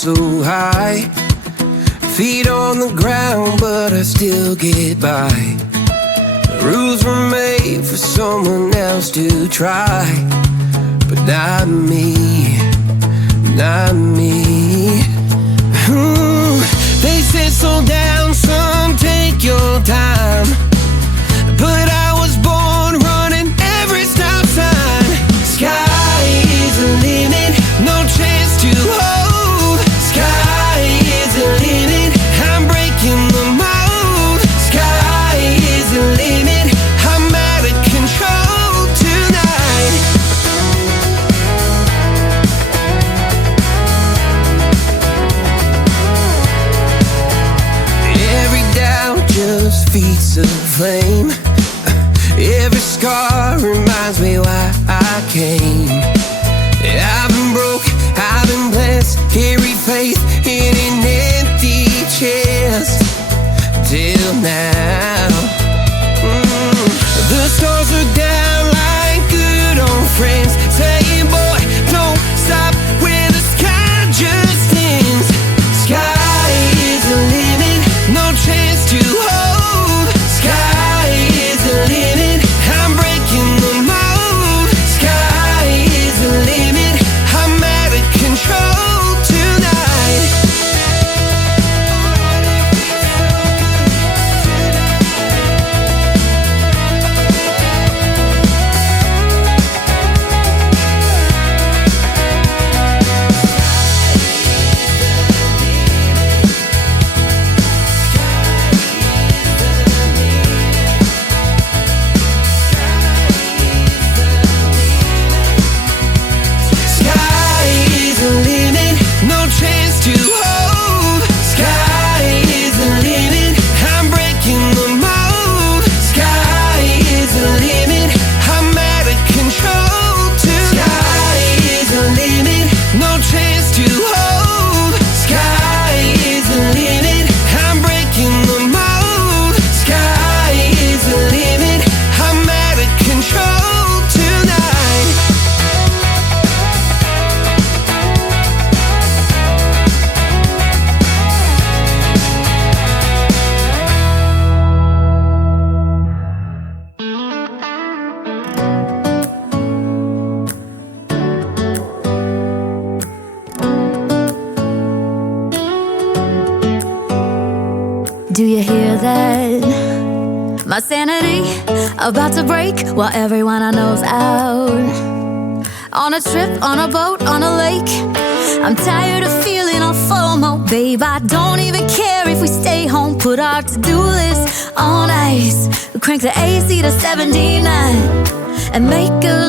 so high, feet on the ground, but I still get by. The rules were made for someone else to try, but not me, not me. They said slow down, son, take your time, but I was born running every stop sign. Sky is the limit, no chance to hold. Sky is the limit, I'm breaking the mold. Sky is the limit, I'm out of control tonight. Every doubt just feeds the flame. Every scar reminds me why I came. I've been broke, I've been blessed, carried faith in an empty chest till now. The stars are down like good old friends, saying, boy, don't stop where the sky just ends. Sky is the limit, no chance to hold. Sky is the limit, I'm breaking the mold. Sky is the limit. hear that? My sanity about to break while everyone I know's out. On a trip, on a boat, on a lake. I'm tired of feeling all FOMO, babe. I don't even care if we stay home. Put our to-do list on ice. Crank the AC to 79 and make a